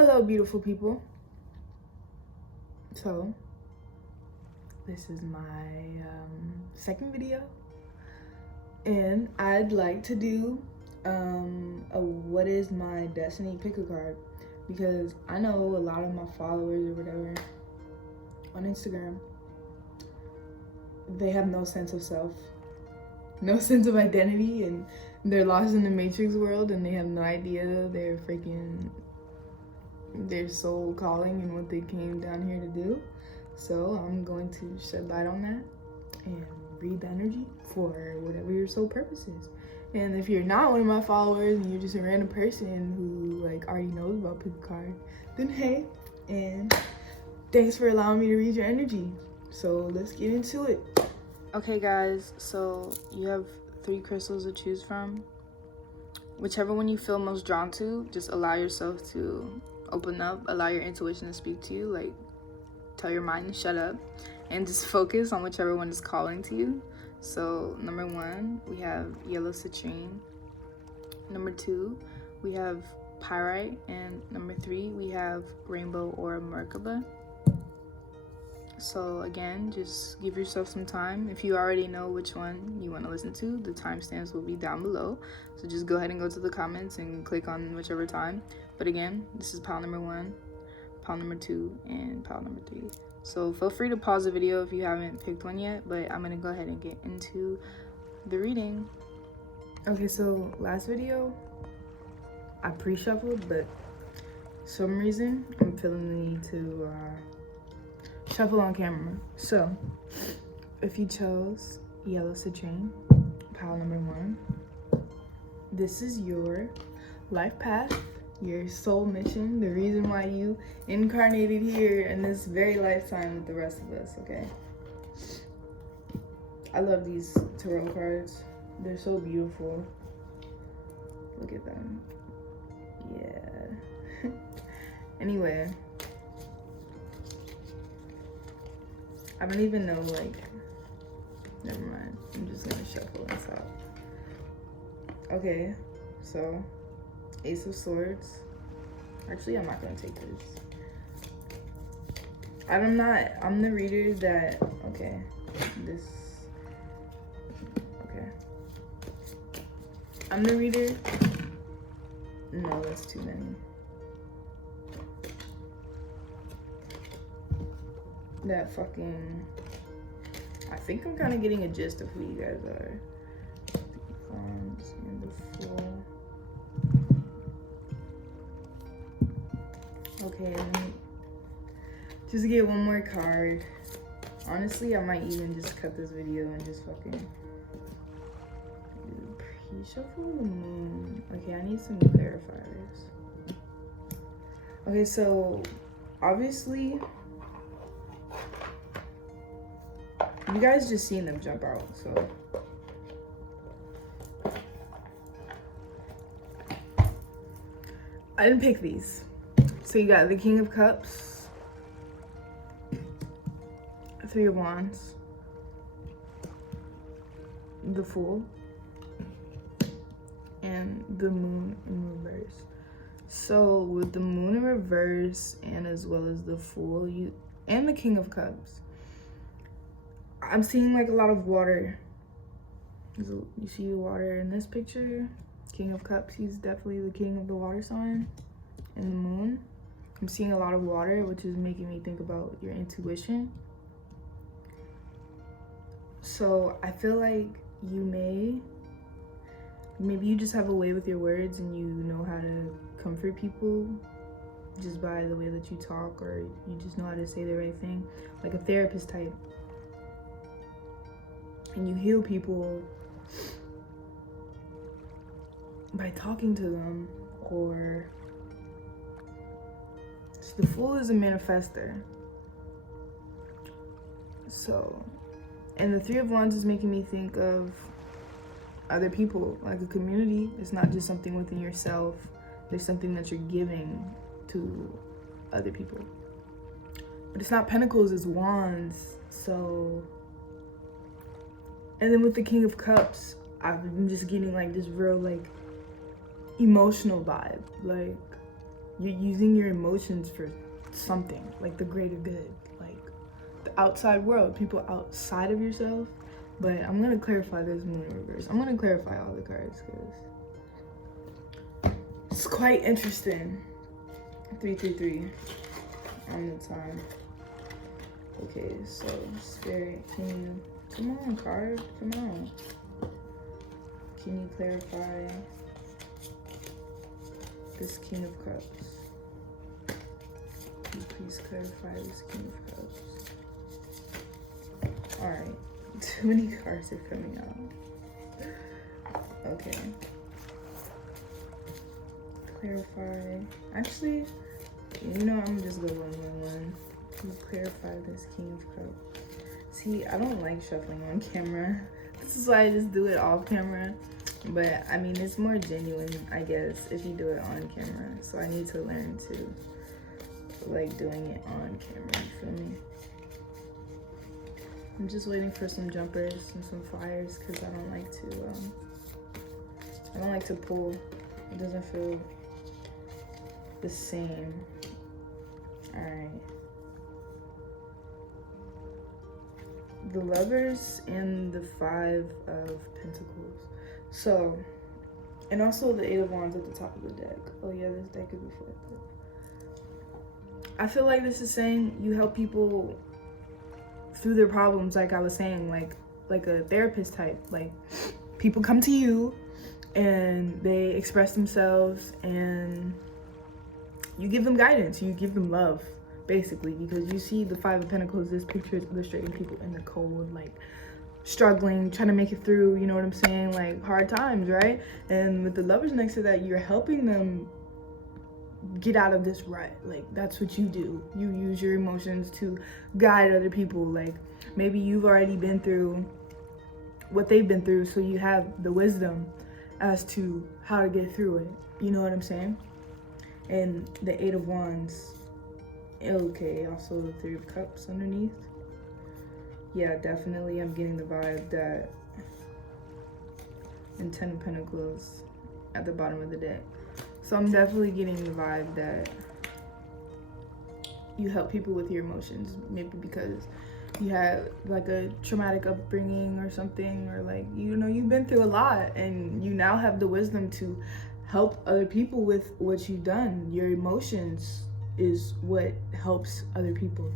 Hello, beautiful people. So, this is my second video, and I'd like to do a what is my destiny pick a card, because I know a lot of my followers or whatever on Instagram, they have no sense of self, no sense of identity, and they're lost in the Matrix world, and they have no idea their soul calling and what they came down here to do. So I'm going to shed light on that and read the energy for whatever your soul purpose is. And if you're not one of my followers and you're just a random person who like already knows about pick a card, then hey, and thanks for allowing me to read your energy. So let's get into it. Okay guys, so you have 3 crystals to choose from. Whichever one you feel most drawn to, just allow yourself to open up, allow your intuition to speak to you, like tell your mind to shut up and just focus on whichever one is calling to you. So number 1, we have yellow citrine. Number 2, we have pyrite. And number 3, we have rainbow aura Merkaba. So again, just give yourself some time. If you already know which one you want to listen to, the timestamps will be down below. So just go ahead and go to the comments and click on whichever time. But again, this is pile number 1, pile number 2, and pile number 3. So feel free to pause the video if you haven't picked one yet, but I'm gonna go ahead and get into the reading. Okay, so last video, I pre-shuffled, but for some reason, I'm feeling the need to shuffle on camera. So if you chose yellow citrine, pile number 1, this is your life path, your soul mission, the reason why you incarnated here in this very lifetime with the rest of us, okay? I love these tarot cards. They're so beautiful. Look at them. Yeah. Anyway, I don't even know, like, never mind. I'm just gonna shuffle and stop. Okay, so Ace of Swords. Actually, I'm not gonna take this. I'm the reader that, okay, I'm the reader. No, that's too many. That fucking, I think I'm kind of getting a gist of who you guys are. And the Fool. Okay, let me just get one more card. Honestly, I might even just cut this video and just fucking do pre-shuffle the moon. Okay, I need some clarifiers. Okay, so obviously you guys just seen them jump out, so I didn't pick these. So you got the King of Cups, 3 of Wands, the Fool, and the Moon in reverse. So with the Moon in reverse and as well as the Fool, and the King of Cups, I'm seeing like a lot of water. You see the water in this picture. King of Cups, he's definitely the king of the water sign. And the Moon, I'm seeing a lot of water, which is making me think about your intuition. So I feel like maybe you just have a way with your words and you know how to comfort people just by the way that you talk, or you just know how to say the right thing, like a therapist type. And you heal people by talking to them, or so the Fool is a manifester. So, and the 3 of Wands is making me think of other people, like a community. It's not just something within yourself. There's something that you're giving to other people. But it's not Pentacles, it's Wands. So, and then with the King of Cups, I'm just getting like this real like emotional vibe. Like you're using your emotions for something, like the greater good, like the outside world, people outside of yourself. But I'm gonna clarify this moon in reverse. I'm gonna clarify all the cards because it's quite interesting. 333 on the time. Okay, so Spirit, can you, come on, card, come on. Can you clarify this King of Cups? Can you please clarify this King of Cups? Alright, too many cards are coming out. Okay. Clarify. Actually, you know, I'm just gonna go 1-1-1. Can you clarify this King of Cups? See, I don't like shuffling on camera. This is why I just do it off camera. But I mean, it's more genuine, I guess, if you do it on camera. So I need to learn to like doing it on camera, you feel me? I'm just waiting for some jumpers and some flyers because I don't like to pull. It doesn't feel the same. All right. The Lovers and the 5 of Pentacles. So, and also the 8 of Wands at the top of the deck. Oh yeah, this deck could be flipped. I feel like this is saying you help people through their problems, like I was saying, like a therapist type. Like, people come to you and they express themselves and you give them guidance, you give them love, basically, because you see the 5 of Pentacles, this picture is illustrating people in the cold, like struggling, trying to make it through, you know what I'm saying, like hard times, right? And with the Lovers next to that, you're helping them get out of this rut. Like, that's what you do. You use your emotions to guide other people. Like, maybe you've already been through what they've been through, so you have the wisdom as to how to get through it, you know what I'm saying? And the 8 of Wands, okay, also the 3 of Cups underneath. Yeah, definitely I'm getting the vibe that, and 10 of Pentacles at the bottom of the deck. So I'm definitely getting the vibe that you help people with your emotions, maybe because you had like a traumatic upbringing or something, or like, you know, you've been through a lot and you now have the wisdom to help other people with what you've done. Your emotions is what helps other people.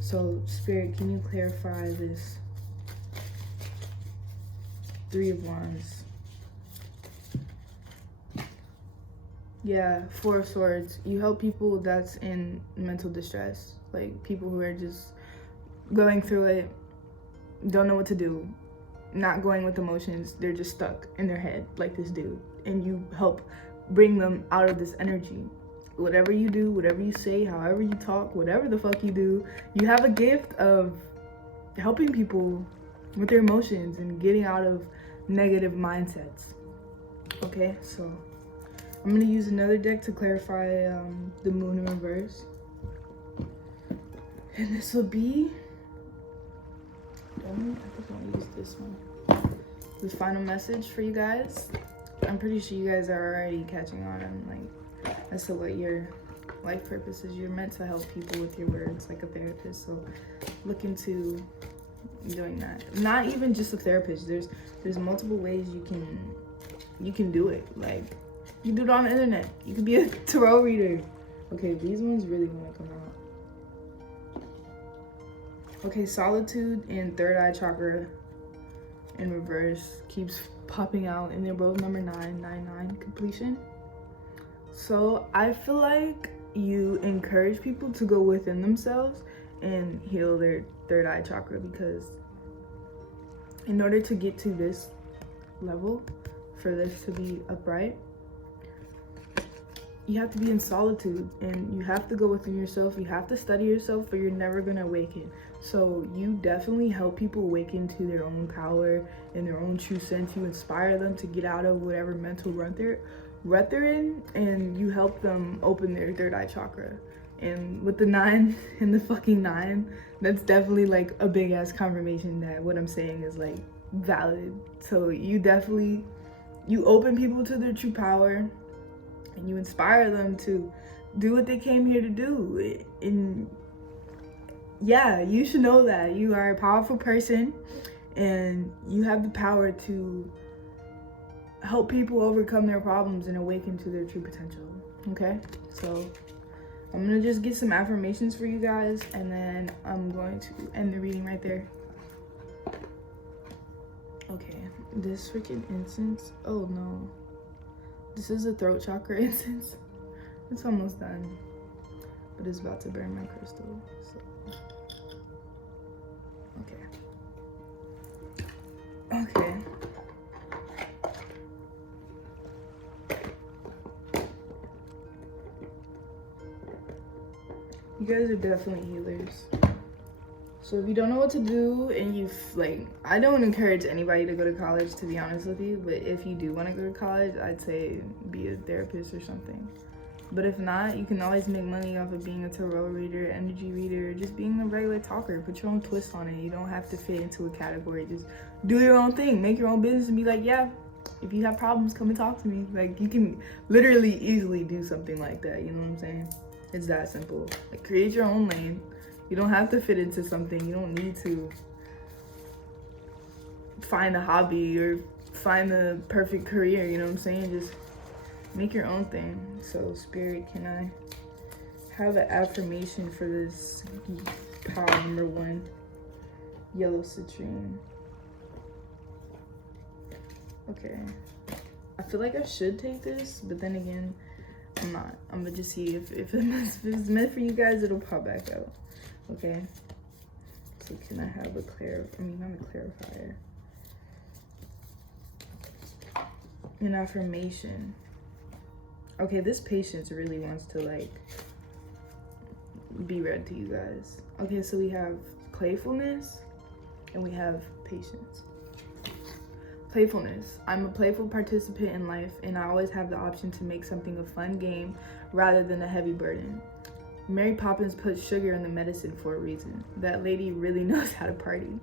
So Spirit, can you clarify this 3 of Wands? Yeah, 4 of Swords. You help people that's in mental distress, like people who are just going through it, don't know what to do, not going with emotions, they're just stuck in their head like this dude, and you help bring them out of this energy. Whatever you do, whatever you say, however you talk, whatever the fuck you do, you have a gift of helping people with their emotions and getting out of negative mindsets. Okay, so I'm gonna use another deck to clarify the Moon in reverse. And this will be, I think I'll use this one. The final message for you guys. I'm pretty sure you guys are already catching on and like as to what your life purpose is. You're meant to help people with your words like a therapist, so look into doing that. Not even just a therapist, there's multiple ways you can do it. Like, you do it on the internet, you could be a tarot reader. Okay, these ones really want to come out. Okay, Solitude and Third Eye Chakra in reverse keeps popping out, and they're both number 999 completion. So I feel like you encourage people to go within themselves and heal their third eye chakra, because in order to get to this level, for this to be upright, you have to be in solitude and you have to go within yourself. You have to study yourself, or you're never gonna awaken. So you definitely help people awaken to their own power and their own true sense. You inspire them to get out of whatever mental rut they're in, and you help them open their third eye chakra. And with the 9 and the fucking 9, that's definitely like a big ass confirmation that what I'm saying is like valid. So you open people to their true power, and you inspire them to do what they came here to do. And yeah, you should know that you are a powerful person and you have the power to help people overcome their problems and awaken to their true potential. Okay, so I'm gonna just get some affirmations for you guys, and then I'm going to end the reading right there. Okay, this freaking incense, oh no, this is a throat chakra incense. It's almost done, but it's about to burn my crystal, so. Okay. You guys are definitely healers. So if you don't know what to do and you like, I don't encourage anybody to go to college, to be honest with you, but if you do want to go to college, I'd say be a therapist or something. But if not, you can always make money off of being a tarot reader, energy reader, just being a regular talker. Put your own twist on it. You don't have to fit into a category. Just do your own thing. Make your own business and be like, yeah, if you have problems, come and talk to me. Like, you can literally easily do something like that. You know what I'm saying? It's that simple. Like, create your own lane. You don't have to fit into something. You don't need to find a hobby or find the perfect career. You know what I'm saying? Just make your own thing. So, Spirit, can I have an affirmation for this pile number 1? Yellow citrine. Okay. I feel like I should take this, but then again, I'm not. I'm gonna just see if it's meant for you guys, it'll pop back out. Okay. So can I have a not a clarifier. An affirmation. Okay, this patience really wants to like be read to you guys. Okay, so we have playfulness and we have patience. Playfulness. I'm a playful participant in life, and I always have the option to make something a fun game rather than a heavy burden. Mary Poppins put sugar in the medicine for a reason. That lady really knows how to party.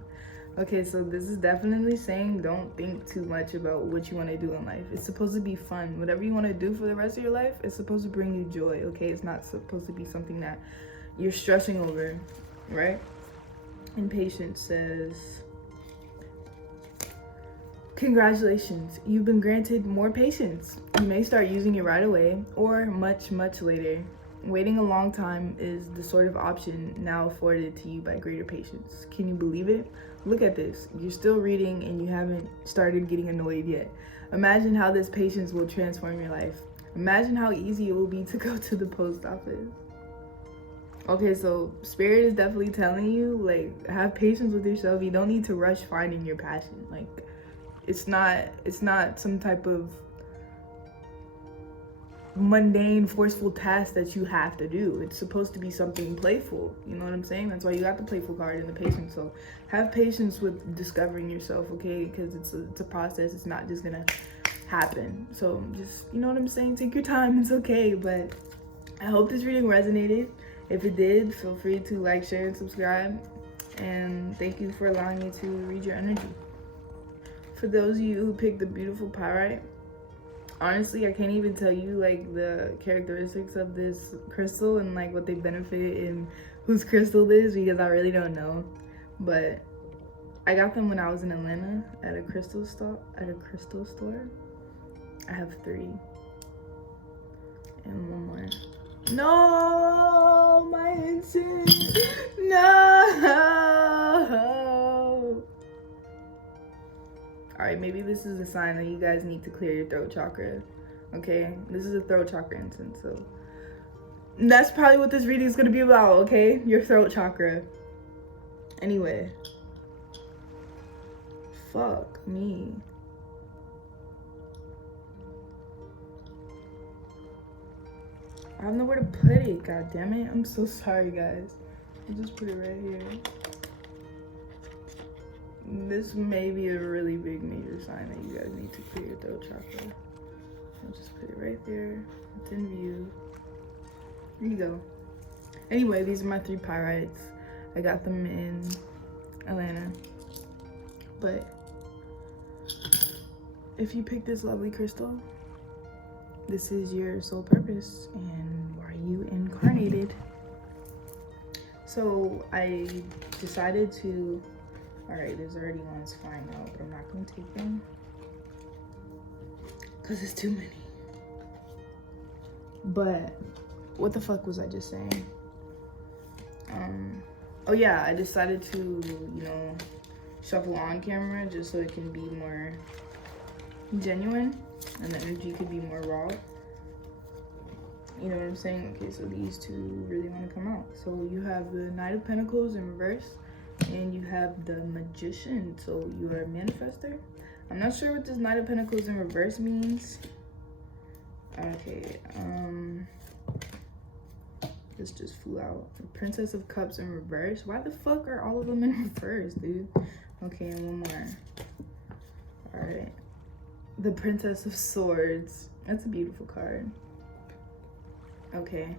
Okay, so this is definitely saying don't think too much about what you want to do in life. It's supposed to be fun. Whatever you want to do for the rest of your life, it's supposed to bring you joy, okay? It's not supposed to be something that you're stressing over, right? And patience says, congratulations, you've been granted more patience. You may start using it right away or much, much later. Waiting a long time is the sort of option now afforded to you by greater patience. Can you believe it? Look at this. You're still reading and you haven't started getting annoyed yet. Imagine how this patience will transform your life. Imagine how easy it will be to go to the post office. Okay, so Spirit is definitely telling you, like, have patience with yourself. You don't need to rush finding your passion. Like, it's not some type of mundane, forceful task that you have to do. It's supposed to be something playful. You know what I'm saying? That's why you got the playful card and the patience. So have patience with discovering yourself, okay? Because it's a process. It's not just gonna happen. So just, you know what I'm saying? Take your time. It's okay. But I hope this reading resonated. If it did, feel free to like, share, and subscribe. And thank you for allowing me to read your energy. For those of you who picked the beautiful pyrite, honestly, I can't even tell you like the characteristics of this crystal and like what they benefit and whose crystal it is, because I really don't know. But I got them when I was in Atlanta at a crystal store. I have 3 and 1 more. No, my incense. No. Alright, maybe this is a sign that you guys need to clear your throat chakra. Okay? This is a throat chakra incense, so that's probably what this reading is going to be about, okay? Your throat chakra. Anyway. Fuck me. I have nowhere to put it, god damn it. I'm so sorry, guys. I'll just put it right here. This may be a really big major sign that you guys need to clear your throat chakra. I'll just put it right there. It's in view. Here you go. Anyway, these are my 3 pyrites. I got them in Atlanta. But if you pick this lovely crystal, this is your soul purpose and why you incarnated. So I decided to, all right, there's already ones flying out, but I'm not gonna take them because it's too many. But what the fuck was I just saying? Oh yeah, I decided to, you know, shuffle on camera just so it can be more genuine and the energy could be more raw. You know what I'm saying? Okay, so these two really want to come out. So you have the Knight of Pentacles in reverse and you have the Magician. So you are a manifester. I'm not sure what this Knight of Pentacles in reverse means. Okay, this just flew out. The Princess of Cups in reverse. Why the fuck are all of them in reverse, dude? Okay, and one more. All right. The Princess of Swords. That's a beautiful card. Okay.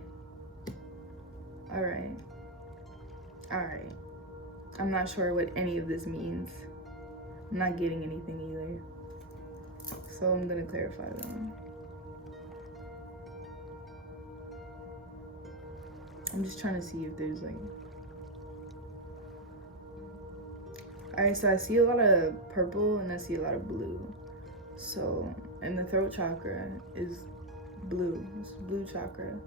All right. All right. I'm not sure what any of this means. I'm not getting anything either. So I'm gonna clarify them. I'm just trying to see if there's like... Alright, so I see a lot of purple and I see a lot of blue. So, and the throat chakra is blue. It's blue chakra.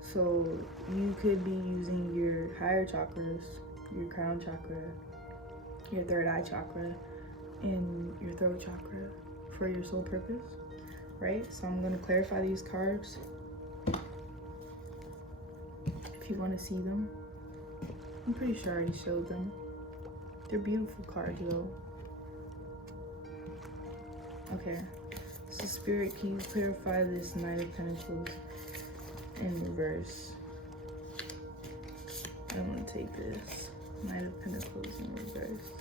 So you could be using your higher chakras, your crown chakra, your third eye chakra, and your throat chakra for your soul purpose, right? So I'm gonna clarify these cards. If you want to see them, I'm pretty sure I already showed them. They're beautiful cards though. Okay, so Spirit, can you clarify this Knight of Pentacles in reverse? I don't want to take this. Knight of Pentacles in reverse.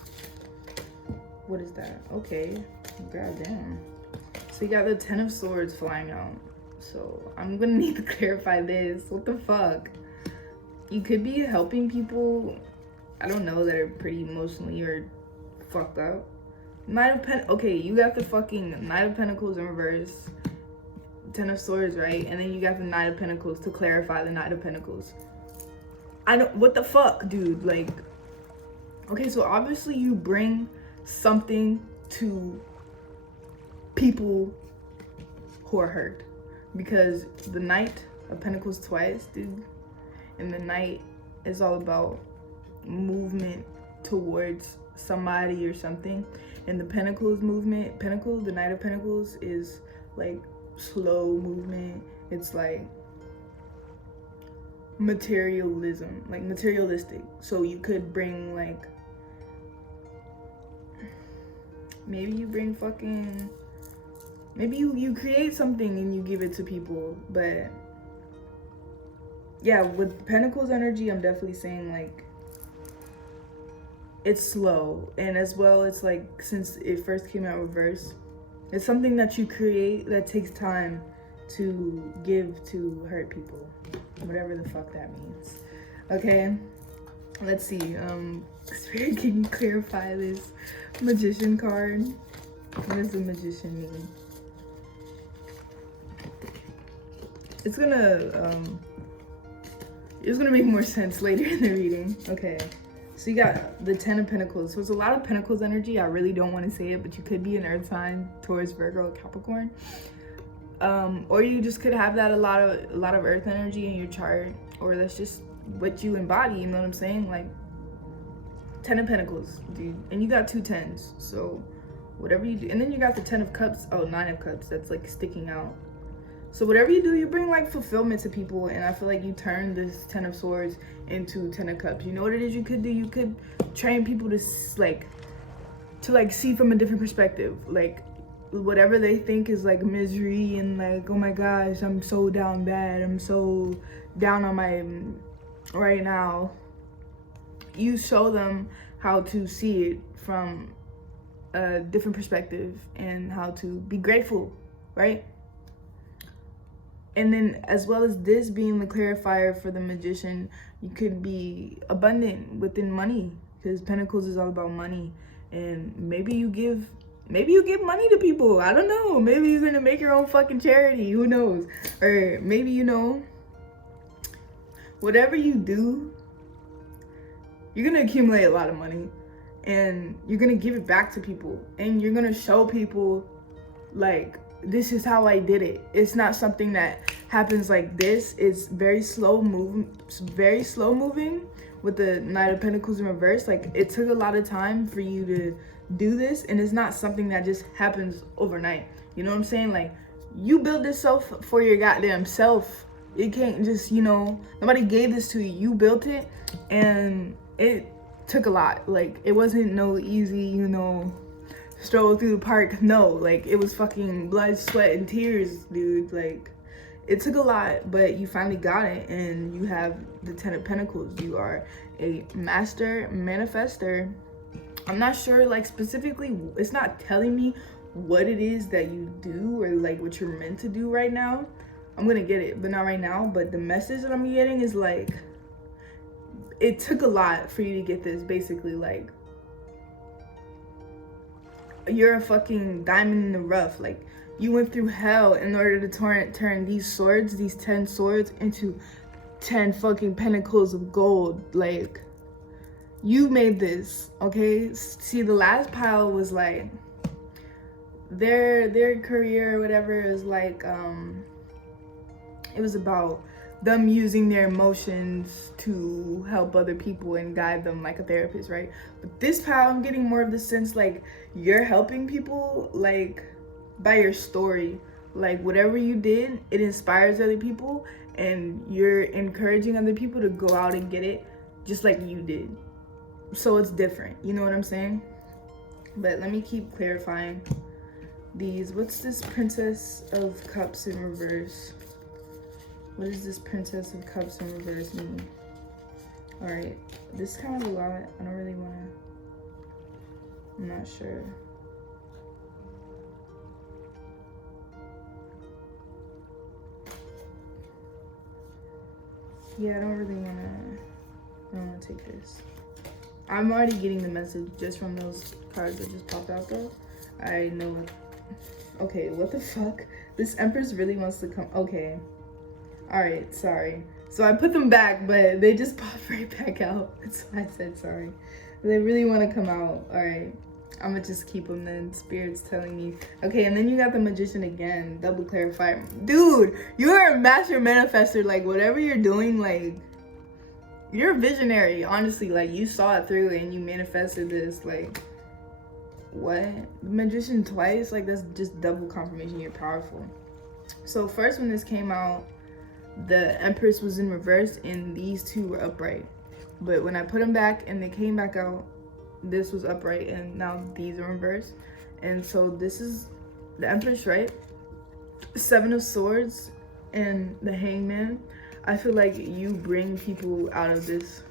What is that? Okay, goddamn. So you got the Ten of Swords flying out. So I'm gonna need to clarify this. What the fuck? You could be helping people, I don't know, that are pretty emotionally or fucked up. Okay, you got the fucking Knight of Pentacles in reverse, Ten of Swords, right? And then you got the Knight of Pentacles to clarify the Knight of Pentacles. I don't, what the fuck, dude? Like, okay, so obviously you bring something to people who are hurt. Because the Knight of Pentacles twice, dude. And the Knight is all about movement towards somebody or something. And the Pentacles movement, the Knight of Pentacles is like slow movement. It's like materialism, like materialistic. So you could bring like, maybe you bring fucking, maybe you create something and you give it to people. But yeah, with Pentacles energy, I'm definitely saying like it's slow, and as well it's like, since it first came out reverse, it's something that you create that takes time to give to hurt people, whatever the fuck that means. Okay, let's see. Spirit, can you clarify this Magician card? What does the Magician mean? It's gonna make more sense later in the reading. Okay, so you got the Ten of Pentacles. So it's a lot of Pentacles energy. I really don't want to say it, but you could be an earth sign, Taurus, Virgo, Capricorn. Or you just could have that a lot of earth energy in your chart, or that's just what you embody, you know what I'm saying? Like Ten of Pentacles, dude. And you got two tens, so whatever you do. And then you got the Ten of Cups, Nine of Cups, that's like sticking out. So whatever you do, you bring like fulfillment to people, and I feel like you turn this Ten of Swords into Ten of Cups. You know what it is you could do? You could train people to see from a different perspective. Like whatever they think is like misery and like, oh my gosh, I'm so down bad, I'm so down on my right now. You show them how to see it from a different perspective and how to be grateful, right? And then as well as this being the clarifier for the Magician, you could be abundant within money, because Pentacles is all about money. And maybe you give money to people. I don't know. Maybe you're gonna make your own fucking charity. Who knows? Or maybe, you know, whatever you do, you're gonna accumulate a lot of money, and you're gonna give it back to people, and you're gonna show people like, this is how I did it. It's not something that happens like this. It's very slow moving with the Knight of Pentacles in reverse. Like, it took a lot of time for you to do this, and it's not something that just happens overnight. You know what I'm saying? Like, you built this self for your goddamn self. It can't just, you know, nobody gave this to you. You built it, and it took a lot. Like, it wasn't no easy, you know, stroll through the park. No, like, it was fucking blood, sweat, and tears, dude. Like, it took a lot, but you finally got it, and you have the Ten of Pentacles. You are a master manifester. I'm not sure, like, specifically, it's not telling me what it is that you do or like what you're meant to do right now. I'm gonna get it, but not right now. But the message that I'm getting is like, it took a lot for you to get this. Basically, like, you're a fucking diamond in the rough. Like, you went through hell in order to turn these swords, these 10 swords, into 10 fucking pentacles of gold. Like, you made this, okay? See, the last pile was like their career or whatever is like, it was about them using their emotions to help other people and guide them like a therapist, right? But this pile, I'm getting more of the sense like you're helping people, like, by your story. Like, whatever you did, it inspires other people, and you're encouraging other people to go out and get it just like you did. So it's different, you know what I'm saying? But let me keep clarifying these. What's this Princess of Cups in reverse? What does this Princess of Cups in reverse mean? All right, this is kind of a lot. I don't really want to, I'm not sure. Yeah, I don't want to take this. I'm already getting the message just from those cards that just popped out though. I know. Okay, what the fuck? This Empress really wants to come. Okay. Alright, sorry. So I put them back, but they just popped right back out. That's why I said sorry. They really want to come out. Alright. I'm gonna just keep them then. Spirit's telling me. Okay, and then you got the Magician again. Double clarifier. Dude, you're a master manifester. Like, whatever you're doing, like, you're a visionary. Honestly, like, you saw it through and you manifested this. Like, what? The Magician twice? Like, that's just double confirmation you're powerful. So first, when this came out, the Empress was in reverse and these two were upright. But when I put them back and they came back out, this was upright and now these are in reverse. And so this is the Empress, right? Seven of Swords and the Hangman. I feel like you bring people out of this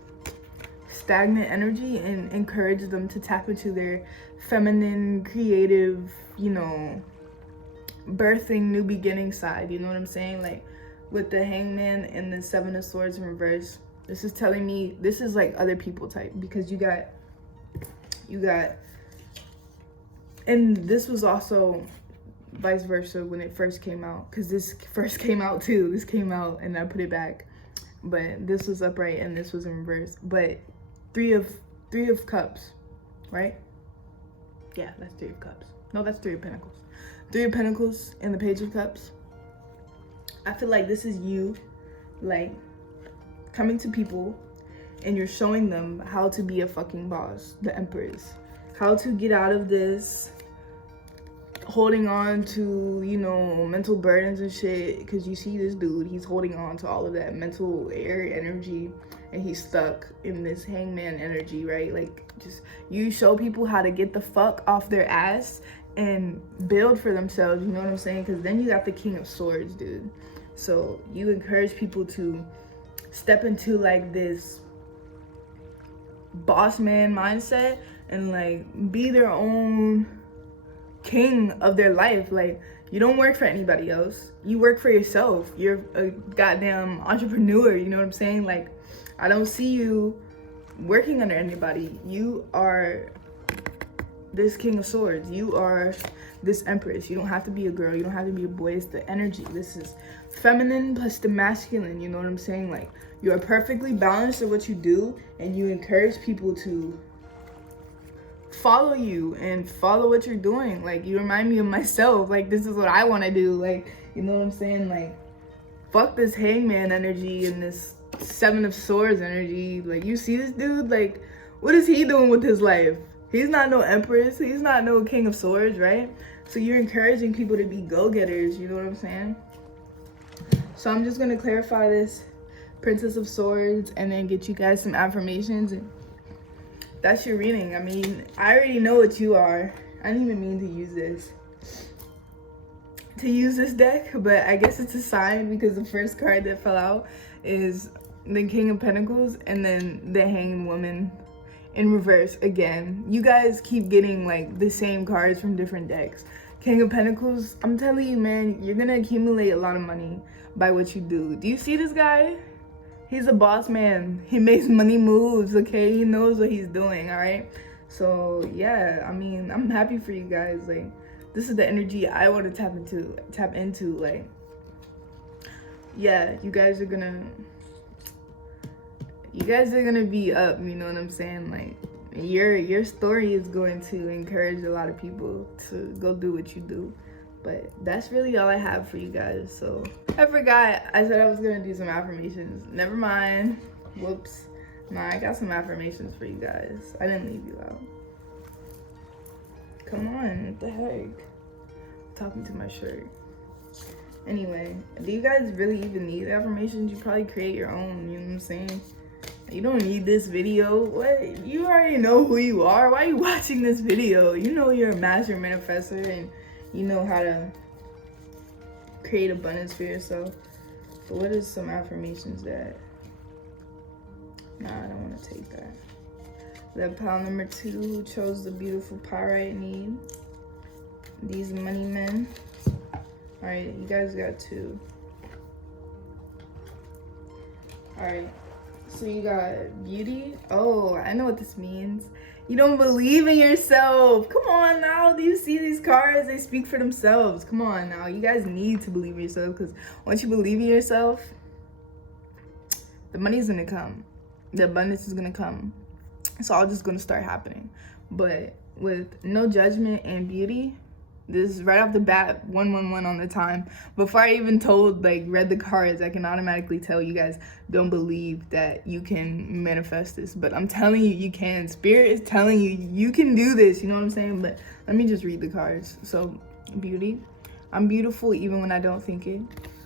stagnant energy and encourage them to tap into their feminine, creative, you know, birthing new beginning side. You know what I'm saying? Like, with the Hangman and the Seven of Swords in reverse, this is telling me this is like other people type, because you got, and this was also vice versa when it first came out, because this first came out too. This came out and I put it back, but this was upright and this was in reverse. But three of cups, right? Yeah, that's 3 of cups. No, that's 3 of pentacles. 3 of pentacles and the Page of Cups. I feel like this is you, like, coming to people and you're showing them how to be a fucking boss, the Empress. How to get out of this holding on to, you know, mental burdens and shit. Because you see this dude, he's holding on to all of that mental air energy and he's stuck in this Hangman energy, right? Like, just, you show people how to get the fuck off their ass and build for themselves, you know what I'm saying? Because then you got the King of Swords, dude. So you encourage people to step into like this boss man mindset and like be their own king of their life. Like, you don't work for anybody else, you work for yourself. You're a goddamn entrepreneur, you know what I'm saying? Like, I don't see you working under anybody. You are this King of Swords. You are this Empress. You don't have to be a girl. You don't have to be a boy. It's the energy. This is feminine plus the masculine. You know what I'm saying? Like, you are perfectly balanced at what you do, and you encourage people to follow you and follow what you're doing. Like, you remind me of myself. Like, this is what I want to do. Like, you know what I'm saying? Like, fuck this Hangman energy and this Seven of Swords energy. Like, you see this dude? Like, what is he doing with his life? He's not no Empress. He's not no King of Swords, right? So you're encouraging people to be go-getters. You know what I'm saying? So I'm just going to clarify this Princess of Swords and then get you guys some affirmations. And that's your reading. I mean, I already know what you are. I didn't even mean to use this deck, but I guess it's a sign because the first card that fell out is the King of Pentacles and then the Hanged Woman in reverse again. You guys keep getting like the same cards from different decks. King of Pentacles, I'm telling you, man, you're gonna accumulate a lot of money by what you do. Do you see this guy? He's a boss man. He makes money moves, okay? He knows what he's doing, all right? So yeah, I mean, I'm happy for you guys. Like, this is the energy I want to tap into. Like, yeah, you guys are gonna be up, you know what I'm saying? Like, your story is going to encourage a lot of people to go do what you do. But that's really all I have for you guys. So I forgot I said I was gonna do some affirmations. Never mind. Whoops. Nah, I got some affirmations for you guys. I didn't leave you out. Come on, what the heck? Talking to my shirt. Anyway, do you guys really even need affirmations? You probably create your own, you know what I'm saying? You don't need this video. What? You already know who you are. Why are you watching this video? You know you're a master manifestor and you know how to create abundance for yourself. But what is some affirmations that... Nah, I don't want to take that. The pile number 2 who chose the beautiful pyrite need. These money men. Alright, you guys got 2. Alright. So you got beauty. Oh, I know what this means. You don't believe in yourself. Come on now. Do you see these cards? They speak for themselves. Come on now. You guys need to believe in yourself, because once you believe in yourself, the money's going to come. The abundance is going to come. It's all just going to start happening. But with no judgment and beauty, this is right off the bat, 111 on the time. Before I even read the cards, I can automatically tell you guys don't believe that you can manifest this. But I'm telling you, you can. Spirit is telling you, you can do this. You know what I'm saying? But let me just read the cards. So, beauty. I'm beautiful even when I don't think it.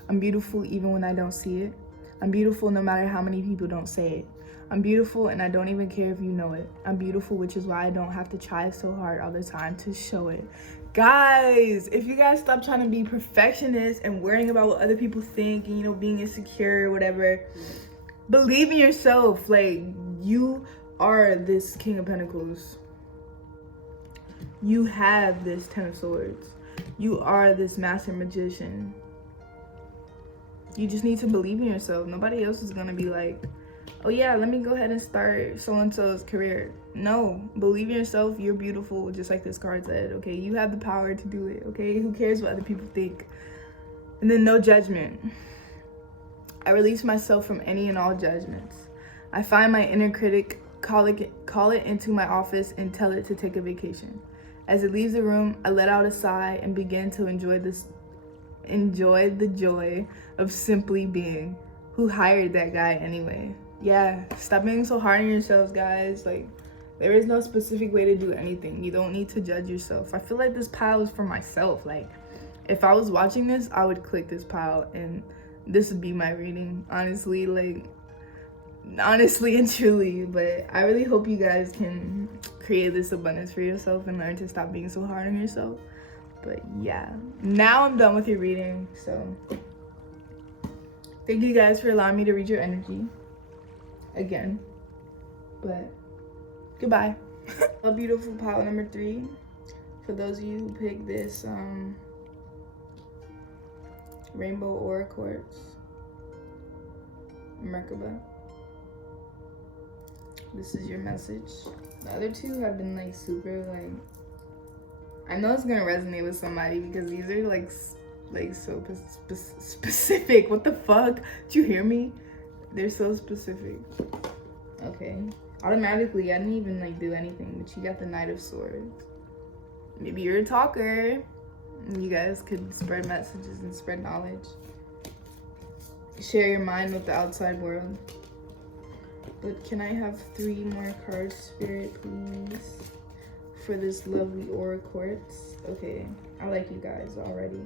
I'm beautiful even when I don't see it. I'm beautiful no matter how many people don't say it. I'm beautiful and I don't even care if you know it. I'm beautiful, which is why I don't have to try so hard all the time to show it. Guys, if you guys stop trying to be perfectionists and worrying about what other people think and, you know, being insecure or whatever, believe in yourself. Like, you are this King of Pentacles. You have this 10 of Swords. You are this Master Magician. You just need to believe in yourself. Nobody else is gonna be like, oh yeah, let me go ahead and start so-and-so's career. No, believe in yourself. You're beautiful, just like this card said, okay? You have the power to do it, okay? Who cares what other people think? And then no judgment. I release myself from any and all judgments. I find my inner critic, call it into my office and tell it to take a vacation. As it leaves the room, I let out a sigh and begin to enjoy the joy of simply being. Who hired that guy anyway? Yeah, stop being so hard on yourselves, guys. Like, there is no specific way to do anything. You don't need to judge yourself. I feel like this pile is for myself. Like, if I was watching this, I would click this pile and this would be my reading. Honestly and truly. But I really hope you guys can create this abundance for yourself and learn to stop being so hard on yourself. But yeah, now I'm done with your reading. So thank you guys for allowing me to read your energy again. But goodbye. A beautiful pile number 3 for those of you who picked this Rainbow Aura Quartz Merkaba. This is your message. The other 2 have been like super like I know it's gonna resonate with somebody because these are like so specific. What the fuck? Did you hear me? They're so specific. Okay. Automatically, I didn't even like do anything, but you got the Knight of Swords. Maybe you're a talker. You guys could spread messages and spread knowledge. Share your mind with the outside world. But can I have 3 more cards, Spirit, please? For this lovely Aura Quartz. Okay, I like you guys already.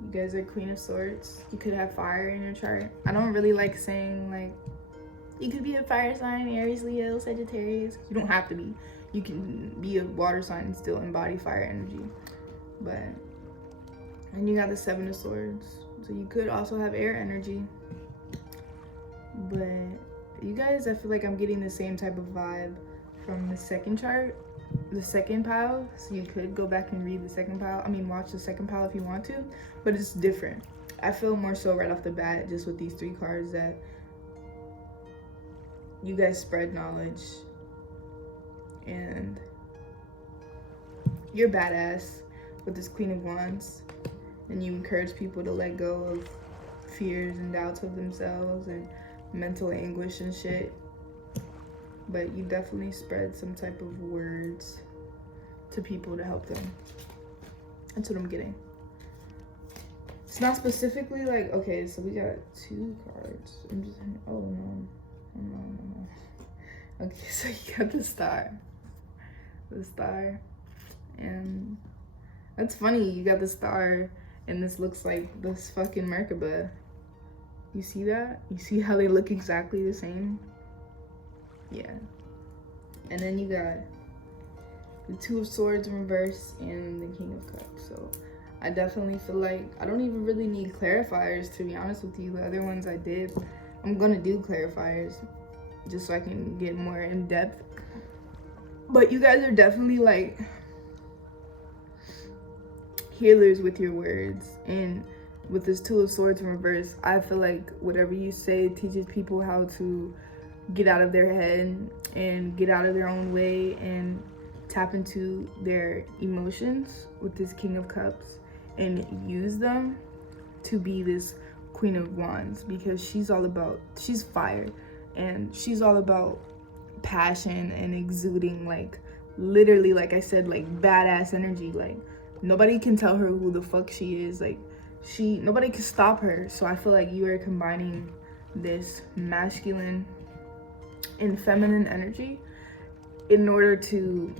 You guys are Queen of Swords. You could have fire in your chart. I don't really like saying like, you could be a fire sign, Aries, Leo, Sagittarius. You don't have to be. You can be a water sign and still embody fire energy. But, and you got the 7 of Swords. So you could also have air energy. But you guys, I feel like I'm getting the same type of vibe from the second chart, the second pile. So you could go back and read the second pile. I mean, watch the second pile if you want to, but it's different. I feel more so right off the bat, just with these 3 cards, that you guys spread knowledge and you're badass with this Queen of Wands, and you encourage people to let go of fears and doubts of themselves and mental anguish and shit. But you definitely spread some type of words to people to help them. That's what I'm getting. It's not specifically like, okay, so we got 2 cards. I'm just, oh no. Okay, so you got the Star. The Star. And that's funny, you got the Star and this looks like this fucking Merkaba. You see that? You see how they look exactly the same? Yeah. And then you got the 2 of Swords in reverse and the King of Cups. So I definitely feel like I don't even really need clarifiers, to be honest with you. The other ones I did, I'm gonna do clarifiers just so I can get more in depth. But you guys are definitely like healers with your words. And with this 2 of Swords in reverse, I feel like whatever you say teaches people how to get out of their head and get out of their own way and tap into their emotions with this King of Cups and use them to be this Queen of Wands, because she's fire and she's all about passion and exuding, like, literally, like I said, like badass energy. Like nobody can tell her who the fuck she is. Like nobody can stop her. So I feel like you are combining this masculine and feminine energy in order to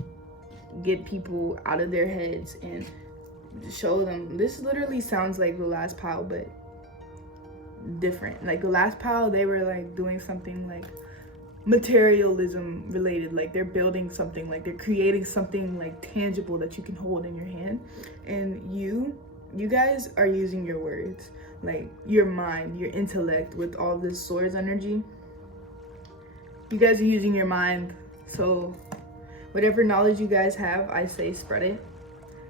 get people out of their heads and show them. This literally sounds like the last pile, but different. Like the last pile, they were like doing something like materialism related, like they're building something, like they're creating something like tangible that you can hold in your hand. And you guys are using your words, like your mind, your intellect with all this Swords energy. You guys are using your mind. So whatever knowledge you guys have, I say spread it,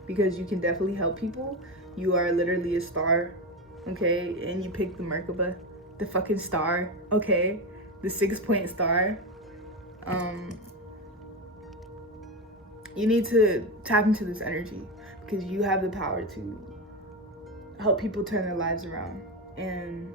because you can definitely help people. You are literally a star, okay? And you picked the Merkaba, the fucking star, okay? The 6-point star. You need to tap into this energy because you have the power to help people turn their lives around and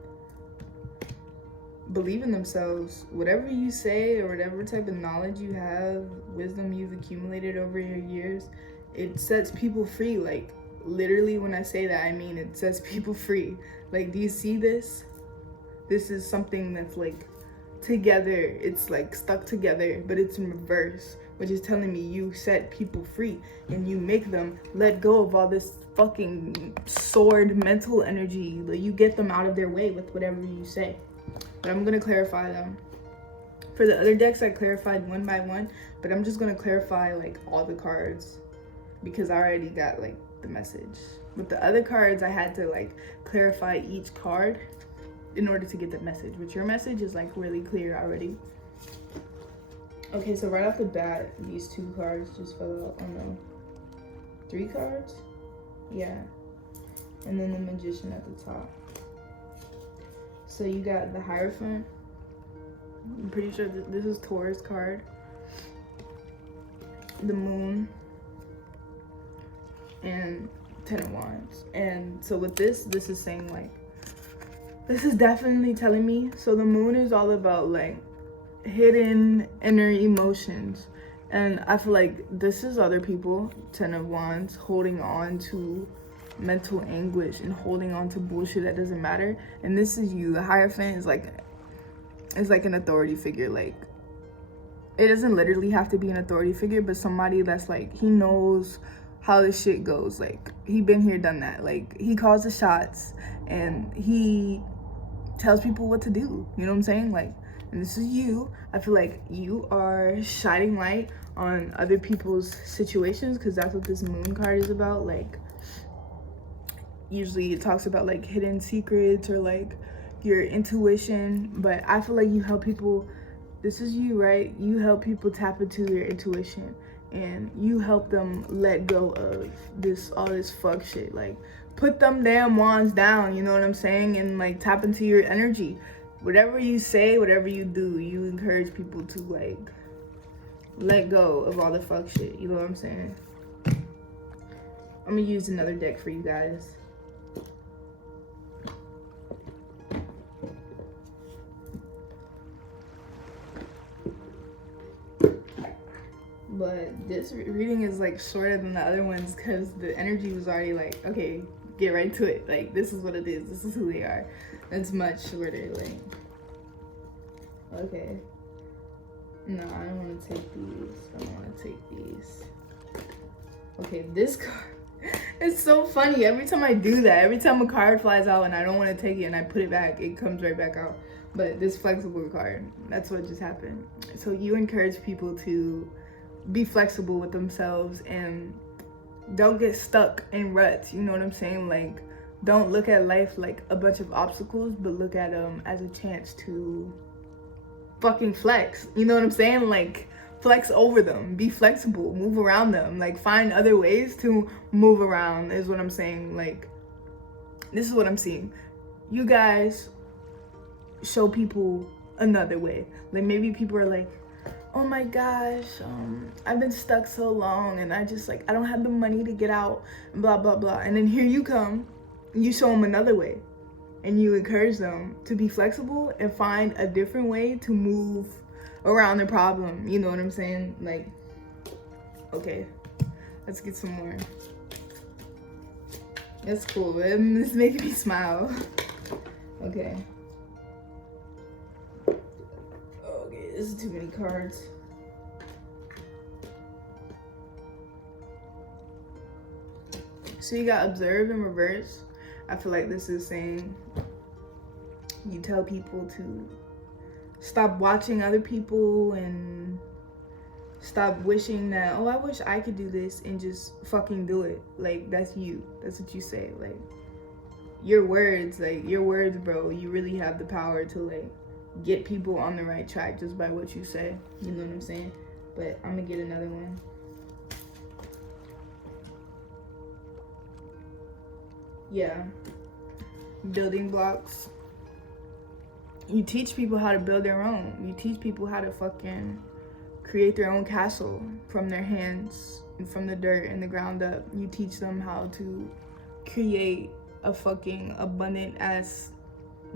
believe in themselves. Whatever you say or whatever type of knowledge you have, wisdom you've accumulated over your years, it sets people free. Like literally, when I say that, I mean it sets people free. Like, do you see this? This is something that's like together, it's like stuck together, but it's in reverse, which is telling me you set people free and you make them let go of all this fucking sword mental energy. Like, you get them out of their way with whatever you say. But I'm gonna clarify them. For the other decks, I clarified one by one, but I'm just gonna clarify like all the cards because I already got like the message. With the other cards, I had to like clarify each card in order to get the message, but your message is like really clear already. Okay, so right off the bat, these 2 cards just fell out. Oh no, 3 cards? Yeah. And then the Magician at the top. So you got the Hierophant. I'm pretty sure this is Taurus card. The Moon. and 10 of Wands. And so with this is saying like, this is definitely telling me, so the moon is all about like hidden inner emotions. And I feel like this is other people, 10 of Wands, holding on to mental anguish and holding on to bullshit that doesn't matter. And this is you. The Hierophant is like an authority figure. Like, it doesn't literally have to be an authority figure, but somebody that's like, he knows how this shit goes. Like, he been here, done that. Like, he calls the shots and he tells people what to do. You know what I'm saying? Like, and this is you. I feel like you are shining light on other people's situations, because that's what this moon card is about. Like, usually it talks about like hidden secrets or like your intuition, but I feel like you help people. This is you, right? You help people tap into their intuition, and you help them let go of all this fuck shit. Like, put them damn wands down, you know what I'm saying? And like tap into your energy. Whatever you say, whatever you do, you encourage people to like let go of all the fuck shit, you know what I'm saying? I'm gonna use another deck for you guys. But this reading is like shorter than the other ones because the energy was already like, okay, get right to it. Like, this is what it is. This is who they are. It's much shorter. Like, okay. No, I don't want to take these. I don't want to take these. Okay, this card. It's so funny. Every time I do that, every time a card flies out and I don't want to take it and I put it back, it comes right back out. But this flexible card, that's what just happened. So you encourage people to be flexible with themselves and don't get stuck in ruts, you know what I'm saying? Like, don't look at life like a bunch of obstacles, but look at them as a chance to fucking flex, you know what I'm saying? Like, flex over them, be flexible, move around them, like find other ways to move around is what I'm saying. Like, this is what I'm seeing. You guys show people another way. Like, maybe people are like, oh my gosh, I've been stuck so long and I just like, I don't have the money to get out, and blah, blah, blah. And then here you come, and you show them another way. And you encourage them to be flexible and find a different way to move around the problem. You know what I'm saying? Like, okay, let's get some more. That's cool. It's making me smile. Okay. This is too many cards. So you got observe in reverse. I feel like this is saying you tell people to stop watching other people and stop wishing that, oh, I wish I could do this, and just fucking do it. Like, that's you. That's what you say. Like, your words, bro, you really have the power to like get people on the right track just by what you say. You know what I'm saying? But I'm gonna get another one. Yeah. Building blocks. You teach people how to build their own. You teach people how to fucking create their own castle from their hands and from the dirt and the ground up. You teach them how to create a fucking abundant ass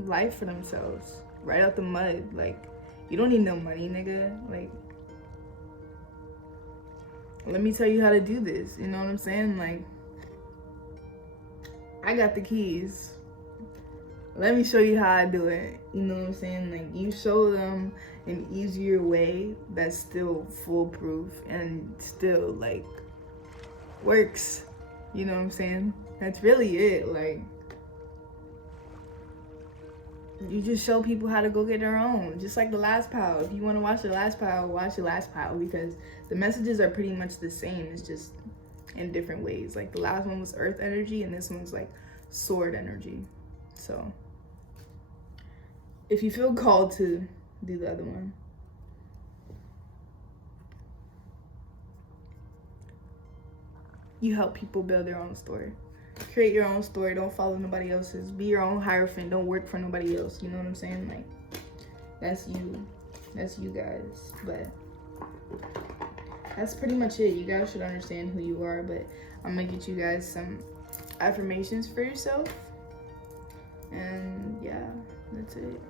life for themselves. Right out the mud. Like, you don't need no money, nigga. Like, let me tell you how to do this. You know what I'm saying? Like, I got the keys. Let me show you how I do it. You know what I'm saying? Like, you show them an easier way that's still foolproof and still like works. You know what I'm saying? That's really it. Like, you just show people how to go get their own. Just like the last pile. If you want to watch the last pile, watch the last pile, because the messages are pretty much the same. It's just in different ways. Like, the last one was earth energy and this one's like sword energy. So if you feel called to do the other one. You help people build their own story. Create your own story. Don't follow nobody else's. Be your own Hierophant. Don't work for nobody else. You know what I'm saying? Like, that's you. That's you guys. But that's pretty much it. You guys should understand who you are, but I'm gonna get you guys some affirmations for yourself. And yeah, that's it.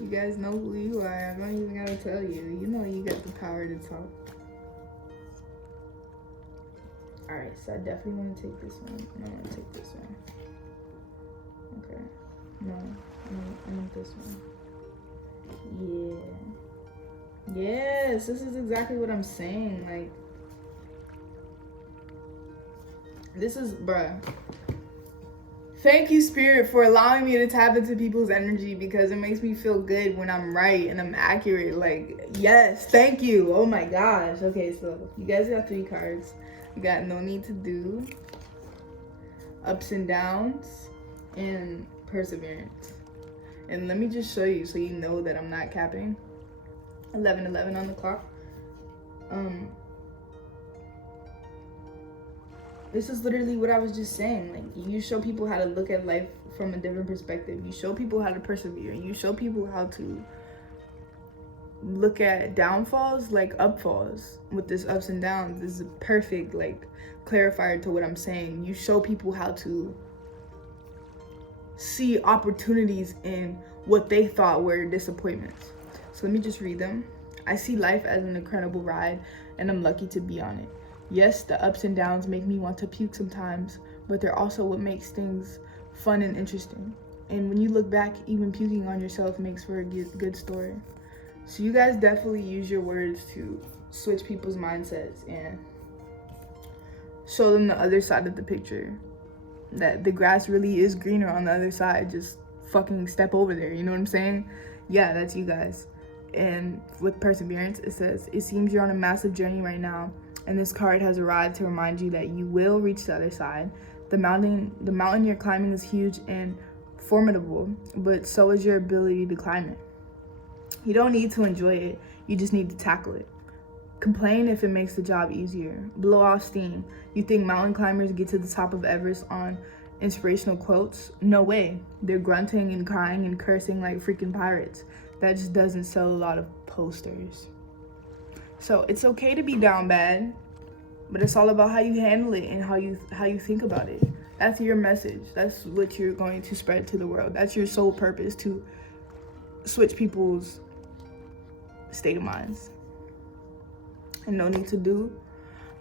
You guys know who you are. I don't even gotta tell you. You know you got the power to talk. Alright, so I definitely want to take this one. No, I want to take this one. Okay. No, I want this one. Yeah. Yes, this is exactly what I'm saying. Like, this is, bruh. Thank you, Spirit, for allowing me to tap into people's energy, because it makes me feel good when I'm right and I'm accurate. Like, yes, thank you. Oh my gosh. Okay, so you guys got 3 cards. You got no need to do, ups and downs, and perseverance. And let me just show you so you know that I'm not capping. 11:11 on the clock. This is literally what I was just saying. Like, you show people how to look at life from a different perspective. You show people how to persevere. You show people how to look at downfalls like upfalls. With this ups and downs, this is a perfect like clarifier to what I'm saying. You show people how to see opportunities in what they thought were disappointments. So let me just read them. I see life as an incredible ride, and I'm lucky to be on it. Yes, the ups and downs make me want to puke sometimes, but they're also what makes things fun and interesting. And when you look back, even puking on yourself makes for a good story. So you guys definitely use your words to switch people's mindsets and show them the other side of the picture. That the grass really is greener on the other side. Just fucking step over there, you know what I'm saying? Yeah, that's you guys. And with perseverance, it says, it seems you're on a massive journey right now, and this card has arrived to remind you that you will reach the other side. The mountain you're climbing is huge and formidable, but so is your ability to climb it. You don't need to enjoy it, you just need to tackle it. Complain if it makes the job easier. Blow off steam. You think mountain climbers get to the top of Everest on inspirational quotes? No way. They're grunting and crying and cursing like freaking pirates. That just doesn't sell a lot of posters. So it's okay to be down bad, but it's all about how you handle it and how you think about it. That's your message. That's what you're going to spread to the world. That's your sole purpose, to switch people's state of minds. And no need to do.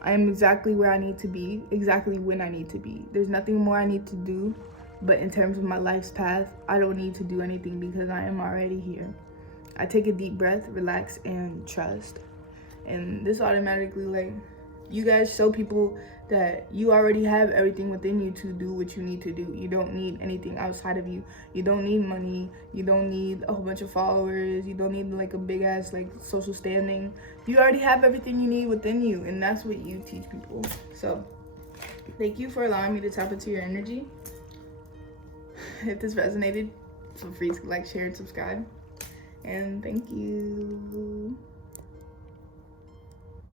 I am exactly where I need to be, exactly when I need to be. There's nothing more I need to do, but in terms of my life's path, I don't need to do anything because I am already here. I take a deep breath, relax, and trust. And this automatically, like, you guys show people that you already have everything within you to do what you need to do. You don't need anything outside of you. You don't need money. You don't need a whole bunch of followers. You don't need like a big ass like social standing. You already have everything you need within you, and that's what you teach people. So thank you for allowing me to tap into your energy. If this resonated, feel free to like, share, and subscribe. And thank you.